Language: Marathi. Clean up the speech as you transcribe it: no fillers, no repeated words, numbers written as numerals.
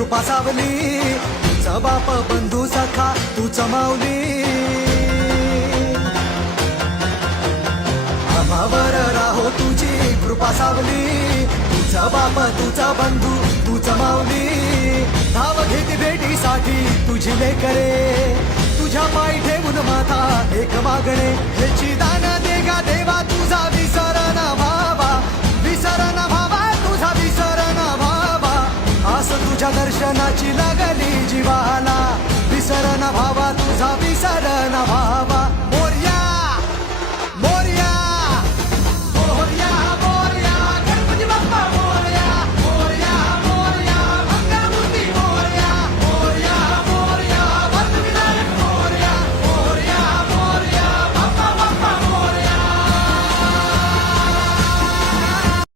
कृपा सावली, तुझा बाप बंधू सखा तूच माऊली. आम्हावर राहो तुझी कृपा सावली, तुझा बाप तुझा बंधू तूच माऊली. धाव घेती भेटीसाठी तुझी लेकरे, तुझ्या पायी ठेवून माथा एक मागणे. ह्याची दान दे गा देवा तुझा विसर ना भावा, विसर ना भावा तुझा विसर ना भावा. आस तुझ्या दर्शनाची लागली जीवाला, विसर ना भावा तुझा विसर ना भावा.